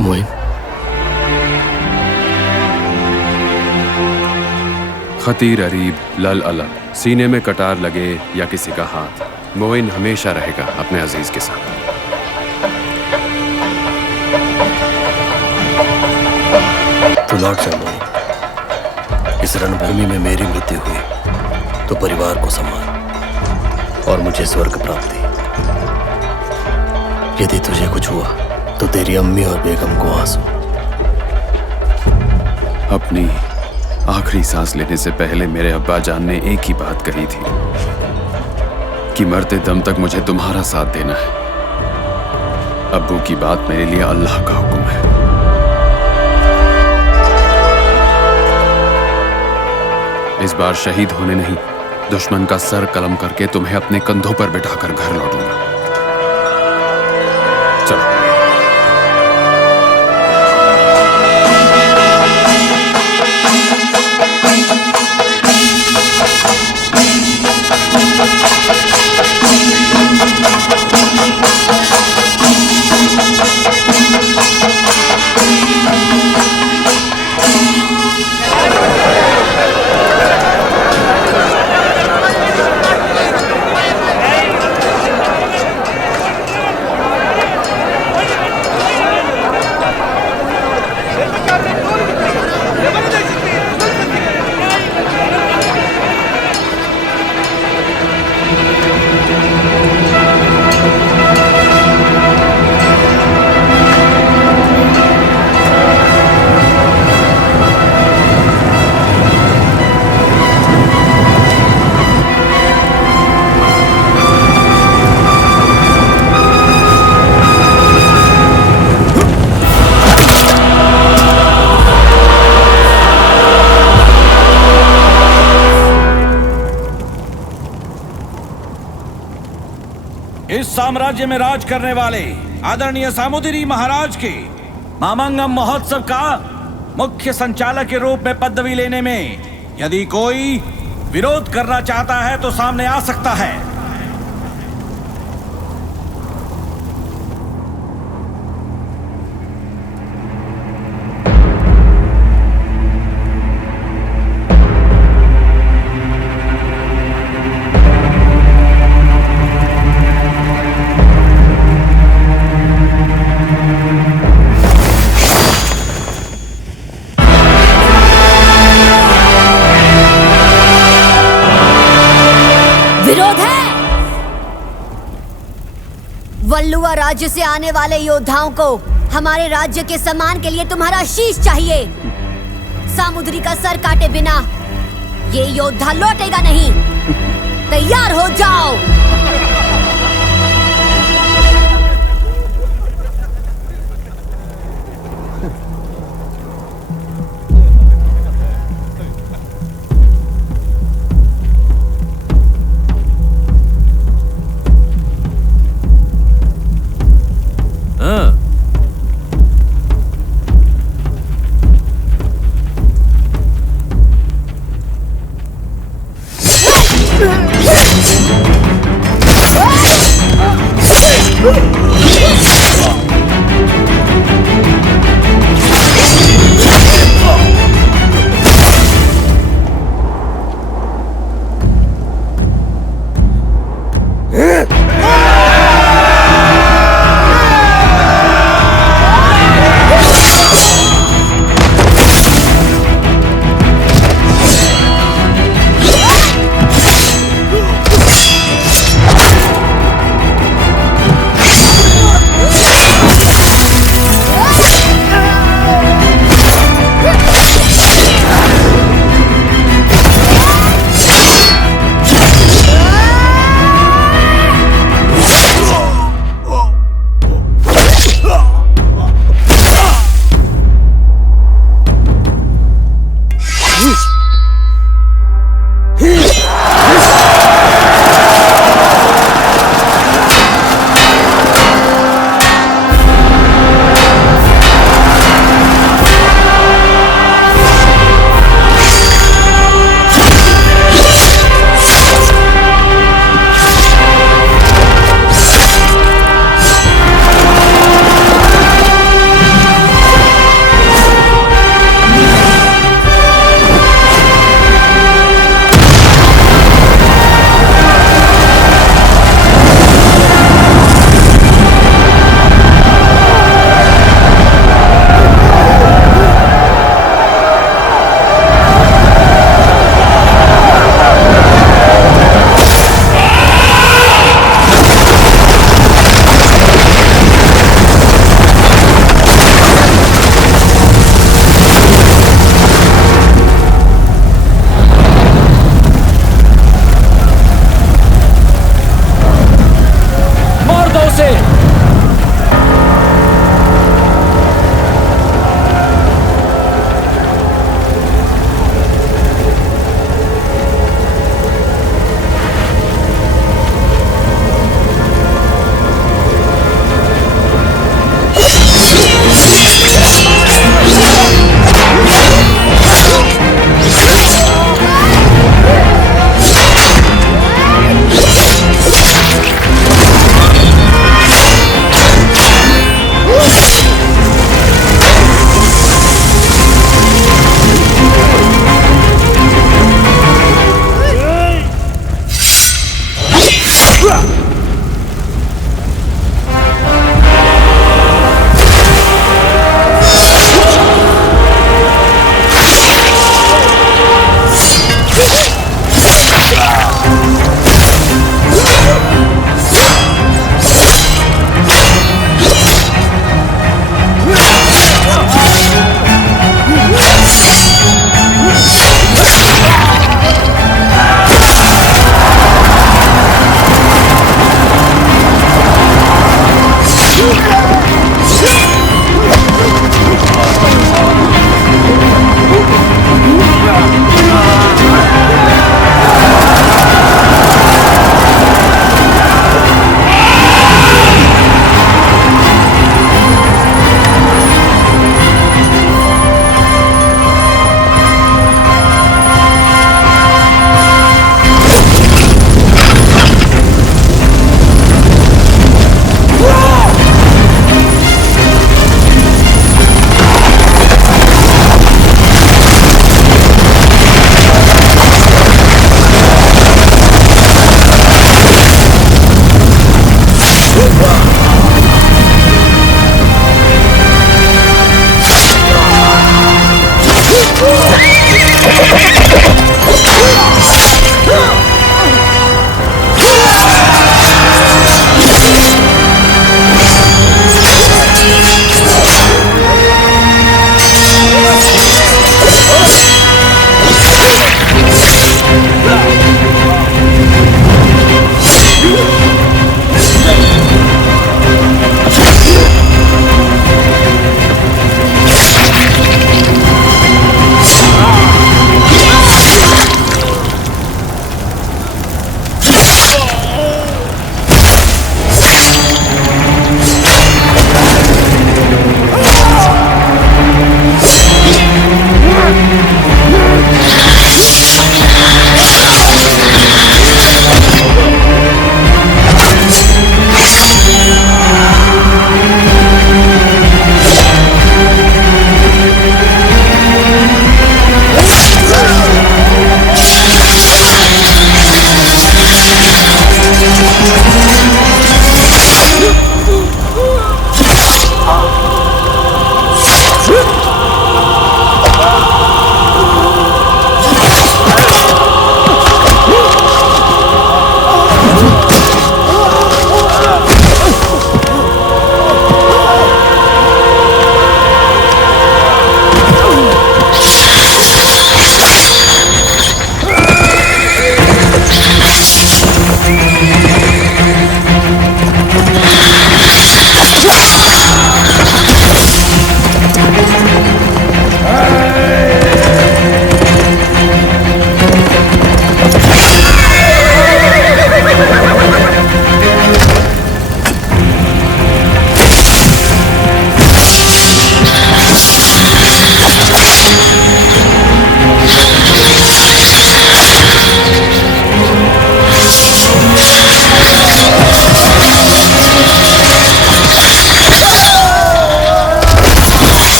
मोइन, खतीर अरीब लल अलग, सीने में कटार लगे या किसी का हाथ, मोइन हमेशा रहेगा अपने अजीज के साथ। तू लौट जा मोइन। इस रणभूमि में मेरी मृत्यु हुई तो परिवार को सम्मान और मुझे स्वर्ग प्राप्ति। यदि तुझे कुछ हुआ तो तेरी अम्मी और बेगम को आंसू। अपनी आखिरी सांस लेने से पहले मेरे अब्बा जान ने एक ही बात कही थी कि मरते दम तक मुझे तुम्हारा साथ देना है। अब्बू की बात मेरे लिए अल्लाह का हुक्म है। इस बार शहीद होने नहीं, दुश्मन का सर कलम करके तुम्हें अपने कंधों पर बिठाकर घर लौटूंगा। चलो। इस साम्राज्य में राज करने वाले आदरणीय सामुद्री महाराज के मामांगम महोत्सव का मुख्य संचालक के रूप में पदवी लेने में यदि कोई विरोध करना चाहता है तो सामने आ सकता है। विरोध है। वल्लुआ राज्य से आने वाले योद्धाओं को हमारे राज्य के सम्मान के लिए तुम्हारा शीश चाहिए। सामुद्री का सर काटे बिना ये योद्धा लौटेगा नहीं। तैयार हो जाओ।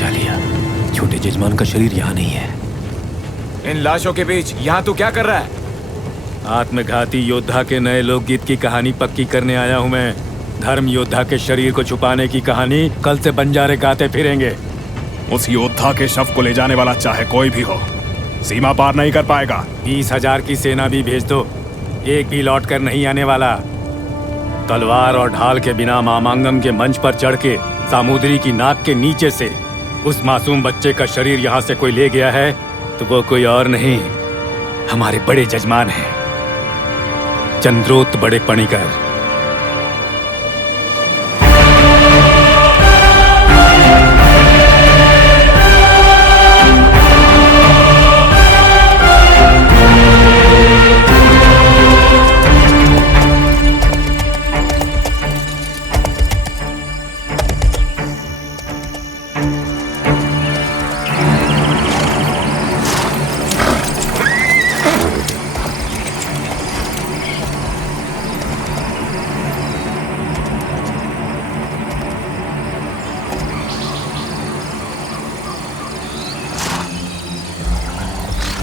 बचा लिया। छोटे जजमान का शरीर यहाँ नहीं है। इन लाशों के बीच यहाँ तू क्या कर रहा है? आत्मघाती योद्धा के नए लोकगीत की कहानी पक्की करने आया हूँ मैं। धर्म योद्धा के शरीर को छुपाने की कहानी कल से बंजारे गाते फिरेंगे। उस योद्धा के शव को ले जाने वाला चाहे कोई भी हो, सीमा पार नहीं कर पाएगा। 20,000 की सेना भी भेज दो, एक भी लौट कर नहीं आने वाला। तलवार और ढाल के बिना मामांगम के मंच पर चढ़ के सामुद्री की नाक के नीचे से उस मासूम बच्चे का शरीर यहाँ से कोई ले गया है तो वो कोई और नहीं, हमारे बड़े जजमान हैं, चंद्रोत बड़े पणिकर।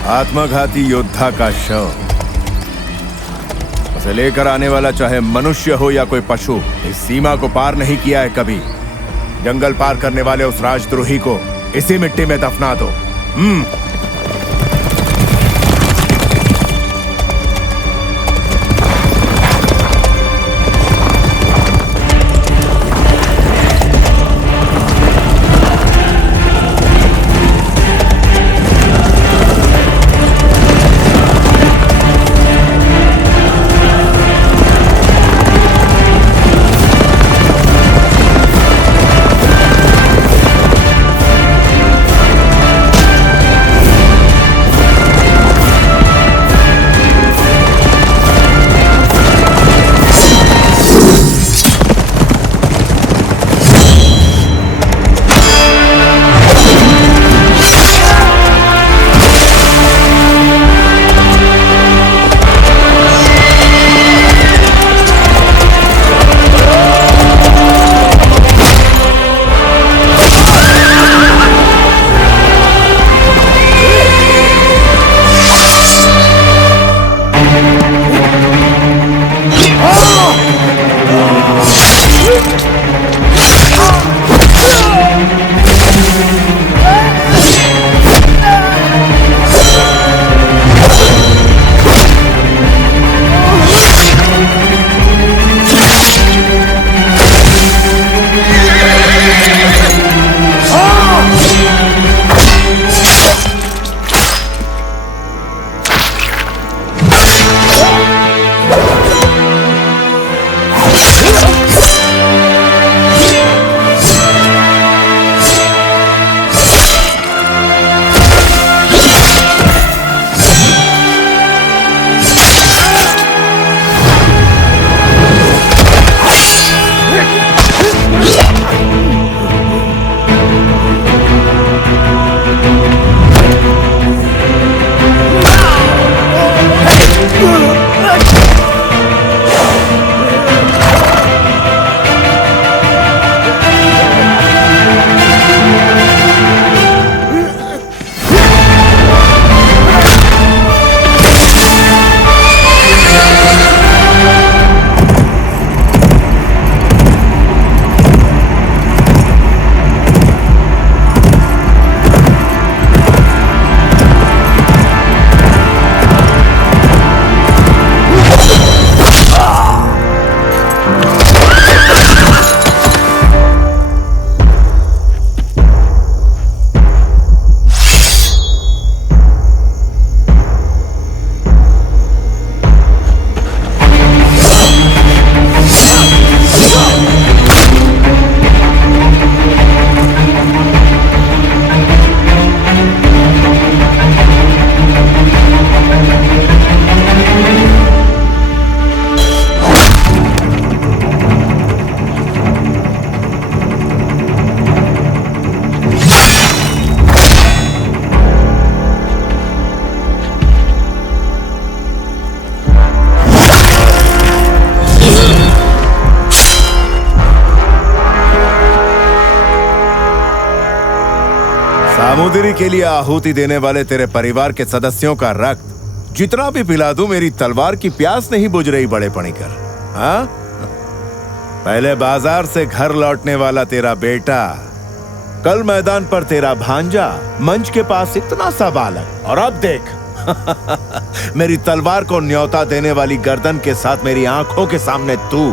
आत्मघाती योद्धा का शव, उसे लेकर आने वाला चाहे मनुष्य हो या कोई पशु, इस सीमा को पार नहीं किया है कभी। जंगल पार करने वाले उस राजद्रोही को इसी मिट्टी में दफना दो। सामुद्री के लिए आहुति देने वाले तेरे परिवार के सदस्यों का रक्त जितना भी पिला दूं, मेरी तलवार की प्यास नहीं बुझ रही बड़े पणिकर। हाँ, पहले बाजार से घर लौटने वाला तेरा बेटा, कल मैदान पर तेरा भांजा, मंच के पास इतना सा बालक, और अब देख मेरी तलवार को न्योता देने वाली गर्दन के साथ मेरी आंखों के सामने तू।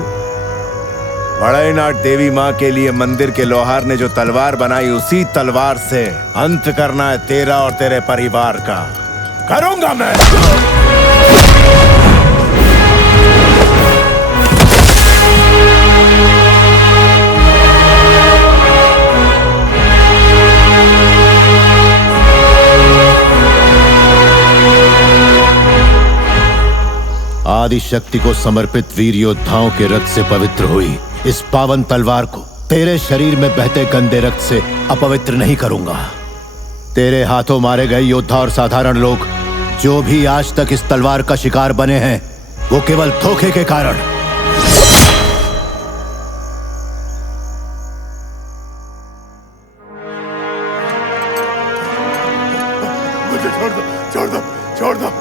बड़ैनाथ देवी माँ के लिए मंदिर के लोहार ने जो तलवार बनाई, उसी तलवार से अंत करना है तेरा और तेरे परिवार का। करूंगा मैं। आदि शक्ति को समर्पित वीर योद्धाओं के रक्त से पवित्र हुई इस पावन तलवार को तेरे शरीर में बहते गंदे रक्त से अपवित्र नहीं करूंगा। तेरे हाथों मारे गए योद्धा और साधारण लोग जो भी आज तक इस तलवार का शिकार बने हैं, वो केवल धोखे के कारण। मुझे छोड़ दो, छोड़ दो, छोड़ दो।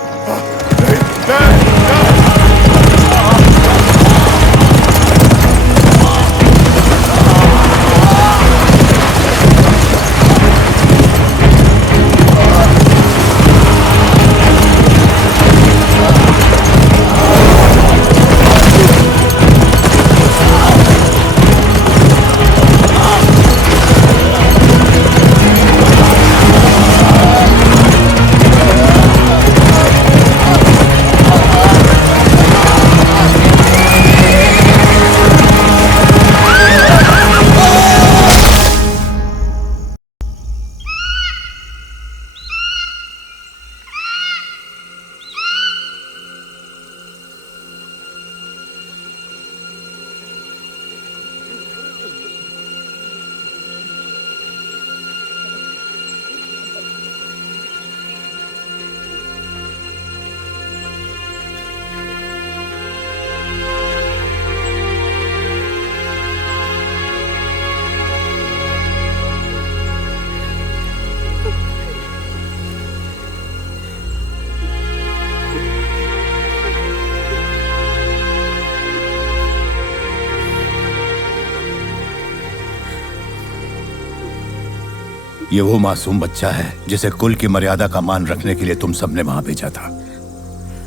ये वो मासूम बच्चा है जिसे कुल की मर्यादा का मान रखने के लिए तुम सबने वहां भेजा था।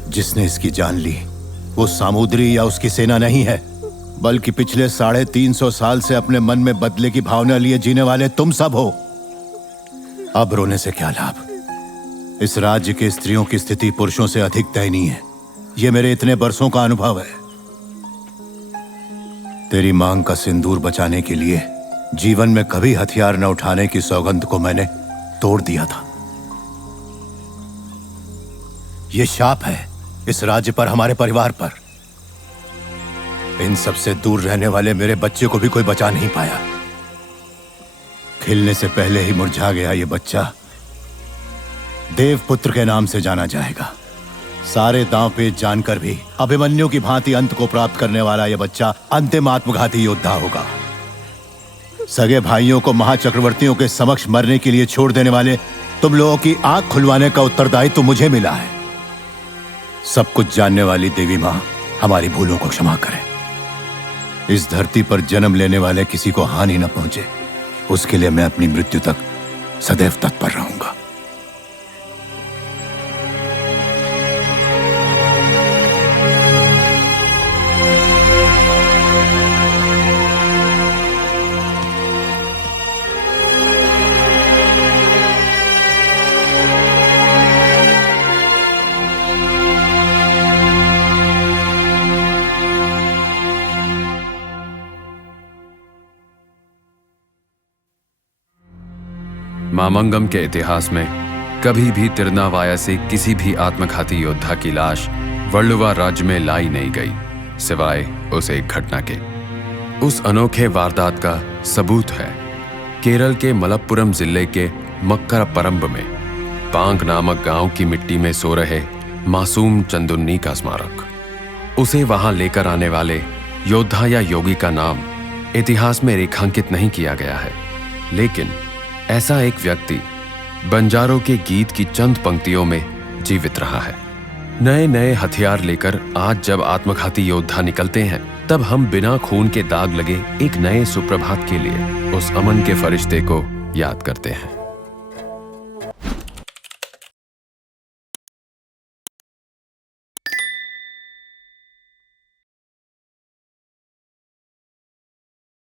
जिसने इसकी जान ली वो सामुद्री या उसकी सेना नहीं है, बल्कि पिछले 350 साल से अपने मन में बदले की भावना लिए जीने वाले तुम सब हो। अब रोने से क्या लाभ? इस राज्य के स्त्रियों की स्थिति पुरुषों से अधिक दयनीय है। ये मेरे इतने बरसों का अनुभव है। तेरी मांग का सिंदूर बचाने के लिए जीवन में कभी हथियार न उठाने की सौगंध को मैंने तोड़ दिया था। ये शाप है इस राज्य पर, हमारे परिवार पर। इन सब से दूर रहने वाले मेरे बच्चे को भी कोई बचा नहीं पाया। खिलने से पहले ही मुरझा गया ये बच्चा देवपुत्र के नाम से जाना जाएगा। सारे दांव पेच जानकर भी अभिमन्यु की भांति अंत को प्राप्त करने वाला यह बच्चा अंतिम आत्मघाती योद्धा होगा। सगे भाइयों को महाचक्रवर्तियों के समक्ष मरने के लिए छोड़ देने वाले तुम लोगों की आंख खुलवाने का उत्तरदायित्व तो मुझे मिला है। सब कुछ जानने वाली देवी मां हमारी भूलों को क्षमा करे। इस धरती पर जन्म लेने वाले किसी को हानि न पहुंचे, उसके लिए मैं अपनी मृत्यु तक सदैव तत्पर रहूंगा। मामंगम के इतिहास में कभी भी तिरनावाया से किसी भी आत्मघाती योद्धा की लाश वल्लुवा राज्य में लाई नहीं गई, सिवाय उस एक घटना के। उस अनोखे वारदात का सबूत है केरल के मलप्पुरम जिले के मक्करपरंब में पांग नामक गांव की मिट्टी में सो रहे मासूम चंदुन्नी का स्मारक। उसे वहां लेकर आने वाले योद्धा या योगी का नाम इतिहास में रेखांकित नहीं किया गया है, लेकिन ऐसा एक व्यक्ति बंजारों के गीत की चंद पंक्तियों में जीवित रहा है। नए नए हथियार लेकर आज जब आत्मघाती योद्धा निकलते हैं, तब हम बिना खून के दाग लगे एक नए सुप्रभात के लिए उस अमन के फरिश्ते को याद करते हैं।